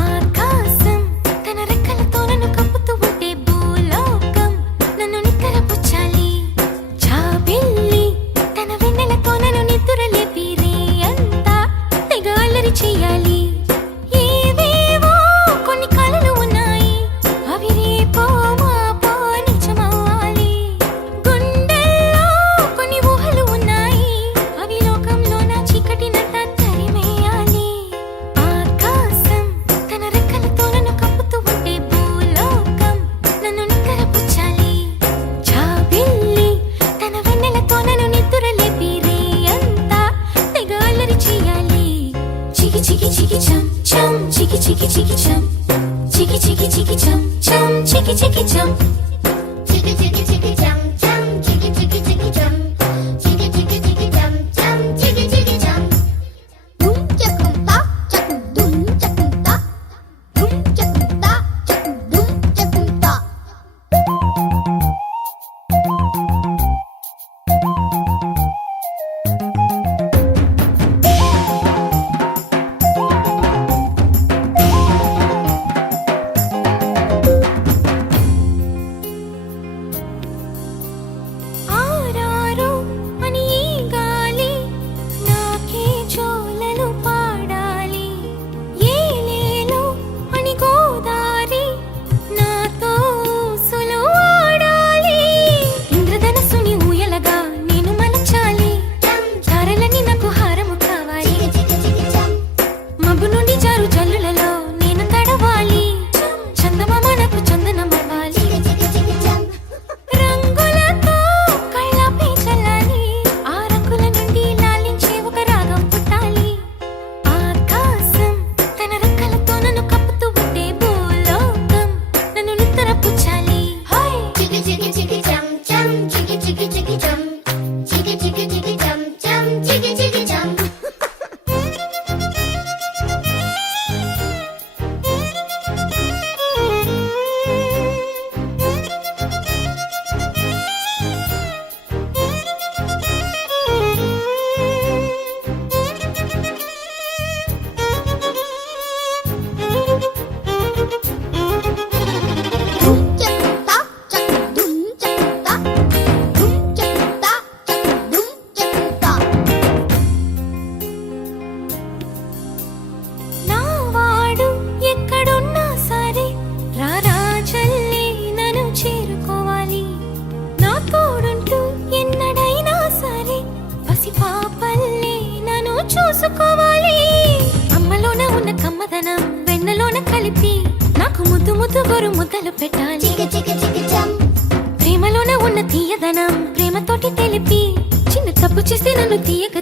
ఆకాశం తన రెక్కలతో నన్ను కప్పుతూ ఉంటే భూలోకం నన్ను నిక్కరపుచ్చాలి. జాబిల్లి తన వెన్నెలతో నన్ను నిద్రలేపి రేయంతా తెగ అల్లరి చెయ్యాలి. ఏవేవో కొన్ని కలలు ఉన్నాయి, అవి రేపో మాపో నిజమవ్వాలి. గుండెల్లో కొన్ని ఊహలు ఉన్నాయి, అవి లోకంలో నా చీకటినంతా తరిమేయాలి. ఆకాశం తన రెక్కలతో నన్ను కప్పుతూ ఉంటే భూలోకం నన్ను నిక్కరపుచ్చాలి. జాబిల్లి తన వెన్నెలతో నన్ను నిద్రలేపి రేయంతా తెగ అల్లరి చెయ్యాలి. చికి చికి చికి చం చం చికి చికి చికి చం చికి చికి చికి చం చం చికి చికి చం చికి చికి చికి చం చం చికి చికి చికి చం చికి చికి చికి చం చం చికి చికి చం దుం చకుం తా చకుం దుం చకుం తా దుం చకుం తా చకుం దుం చకుం తా ఆరారు అని ఈ గాలి నాకే జోలలు పాడాలి. ఏలేలో అని గోదారి నాతో ఊసులు ఆడాలి. ఇంద్రధనస్సుని ఊయలగా నేను మలచాలి. తారలని నాకు హారము కావాలి. చికి చికి చం మబ్బు నుండి జారు జల్లులలో నేను తడవాలి. చందమామ నాకు చందనమవ్వాలి. చికి చికి చం రంగులతో కళ్ళపై చల్లాలి. ఆ రంగుల నుండి లాలించే ఒక రాగం పుట్టాలి. ఆకాశం తన రెక్కలతో నన్ను కప్పుతూ ఉంటే భూలోకం నన్ను నిద్రపుచ్చాలి. చికి చికి చికి చం చం చికి చికి చికి చం చికి చికి చికి చం చం చికి చికి చం దుం చకుం తా చకుం దుం చకుం తా దుం చకుం తా చకుం దుం చకుం తా నా వాడు ఎక్కడున్నా సరే రారాజల్లే నన్ను చేరుకోవాలి. నా తోడుంటూ ఎన్నడైనా సరే పసిపాపల్లే నన్ను చూసుకోవాలి. అమ్మలోన ఉన్న కమ్మదనం వెన్నలోన కలిపి నాకు ముద్దు ముద్దు గొరు ముద్దలు పెట్టాలి. చికి చికి చికి చం ప్రేమలోన ఉన్న తీయదనం ప్రేమతోటి తెలిపి చిన్న తప్పు చేస్తే నన్ను తీయక